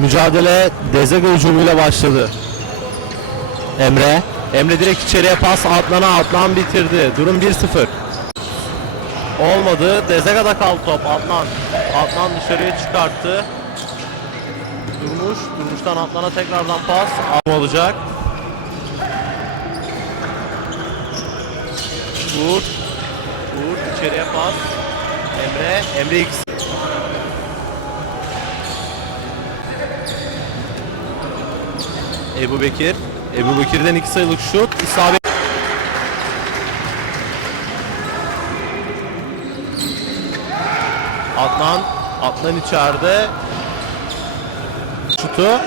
Mücadele Dezege hücumuyla başladı. Emre. Emre direkt içeriye pas Adnan'a Adnan bitirdi. Durum 1-0. Olmadı. Dezega'da kaldı top. Adnan. Adnan dışarıya çıkarttı. Durmuş. Durmuştan Adnan'a tekrardan pas. Adam olacak. Uğur. Uğur içeriye pas. Emre. Emre X. Ebu Bekir. Ebu Bekir'den iki sayılık şut. İsabet. Adnan. Adnan içeride. Şutu.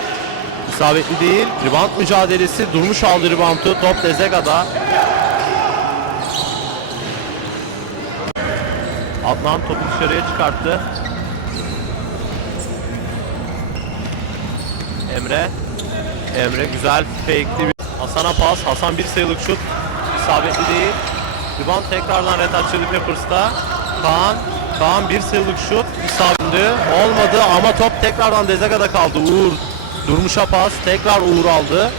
İsabetli değil. Rebound mücadelesi. Durmuş aldı reboundu. Top Dezega'da. Adnan topu dışarıya çıkarttı. Emre. Emre güzel fake'li bir Hasan'a pas. Hasan bir sayılık şut. İsabetli değil. Rebound tekrardan Red Hot Chili Peppers'ta. Kaan. Kaan bir sayılık şut. İsabetli. Olmadı ama top tekrardan Dezega'da kaldı. Uğur. Durmuş'a pas. Tekrar Uğur aldı.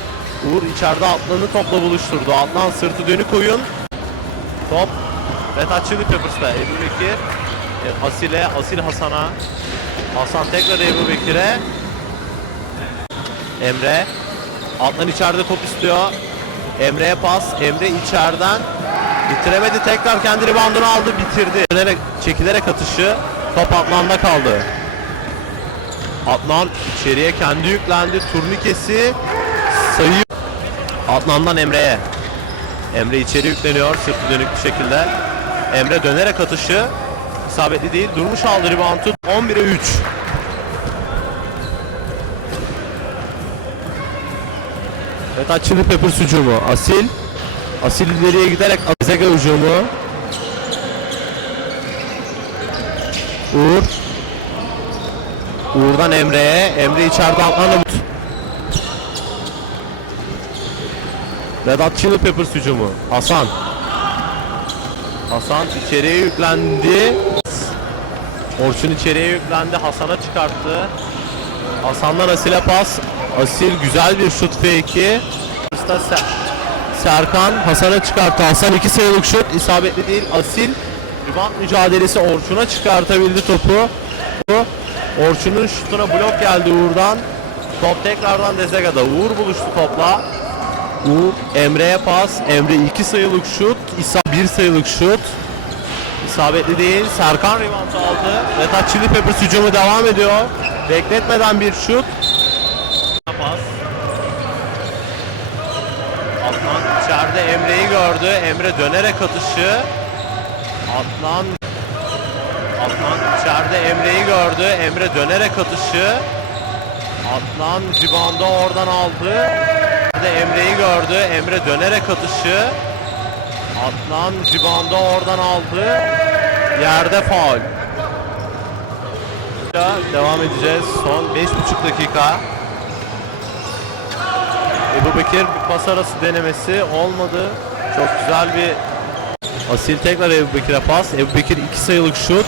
Uğur içeride Atlan'ı topla buluşturdu. Atlan sırtı dönük oyun. Top Red Hot Chili Peppers'ta Ebu Bekir. E, Asil'e, Asil Hasan'a. Hasan tekrar Ebu Bekir'e. Emre. Alttan içeride top istiyor. Emre'ye pas. Emre içeriden bitiremedi. Tekrar kendi reboundunu aldı, bitirdi. Dönerek, çekilerek atışı. Top Atlan'da kaldı. Atlan içeriye kendi yüklendi. Turnikesi sayı. Atlan'dan Emre'ye. Emre içeri yükleniyor sırtı dönük bir şekilde. Emre dönerek atışı isabetli değil. Durmuş aldı reboundu. 11'e 3. Evet Hot Chili Peppers hücumu. Asil. Asil ileriye giderek Azega hücumu. Uğur. Uğur'dan Emre'ye. Emre içeride but. Red Hot Chili Peppers hücumu. Hasan. Hasan içeriye yüklendi. Orçun içeriye yüklendi. Hasan'a çıkarttı. Hasan'dan Asil'e pas. Asil güzel bir şut fake'i. Ser- Serkan Hasan'a çıkarttı. Hasan iki sayılık şut. isabetli değil. Asil rebound mücadelesi Orçun'a çıkartabildi topu. Orçun'un şutuna blok geldi Uğur'dan. Top tekrardan Dezega'da. Uğur buluştu topla. Uğur Emre'ye pas. Emre iki sayılık şut. İsa bir sayılık şut. İsabetli değil. Serkan rebound aldı. Hot Chili Peppers hücumu devam ediyor. Bekletmeden bir şut. Pas. İçeride Emre'yi gördü. Emre dönerek atışı. Atlan Atlan içeride Emre'yi gördü. Emre dönerek atışı. Atlan reboundu oradan aldı. İçeride Emre'yi gördü. Emre dönerek atışı. Atlan reboundu oradan aldı. Yerde faul. Devam edeceğiz. Son 5,5 dakika. Ebu Bekir pas arası denemesi olmadı. Çok güzel bir Asil tekrar Ebu Bekir'e pas. Ebu Bekir iki sayılık şut.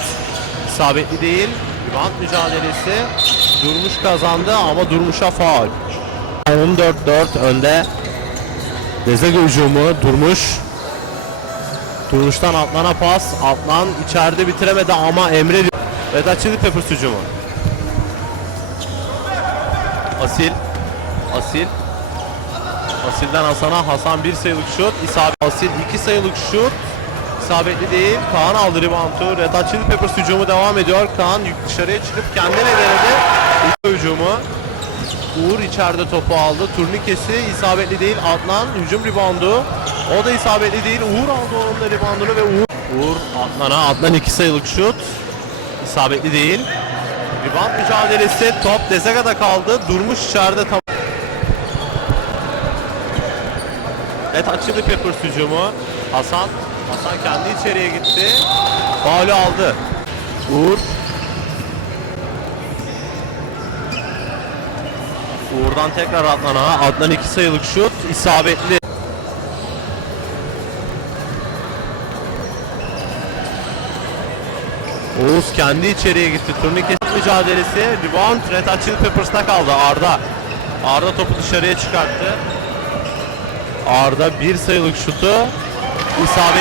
İsabetli değil. Rebound mücadelesi. Durmuş kazandı ama Durmuş'a faul. 14-4 önde. Dezege hücumu Durmuş. Durmuş'tan Atlan'a pas. Atlan içeride bitiremedi ama Emre Hot Chili Peppers hücumu. Asil. Asil. Asil'den Hasan'a Hasan bir sayılık şut. İsabet. Asil iki sayılık şut. İsabetli değil. Kaan aldı reboundu. Red Hot Chili Peppers hücumu devam ediyor. Kaan dışarıya çıkıp kendine denedi. İlk hücumu. Uğur içeride topu aldı. Turnikesi isabetli değil. Adnan hücum reboundu. O da isabetli değil. Uğur aldı onun da reboundunu ve Uğur. Uğur Adnan'a. Adnan iki sayılık şut. İsabetli değil. Rebound mücadelesi. Top Dezega'da kaldı. Durmuş içeride tam. Hot Chili Peppers hücumu. Hasan. Hasan kendi içeriye gitti. Faulü aldı. Uğur. Uğur'dan tekrar Adnan'a. Adnan iki sayılık şut. isabetli. Oğuz kendi içeriye gitti. Turnike mücadelesi. Rebound Red Hot Chili Peppers'ta kaldı. Arda. Arda topu dışarıya çıkarttı. Arda bir sayılık şutu. İsabet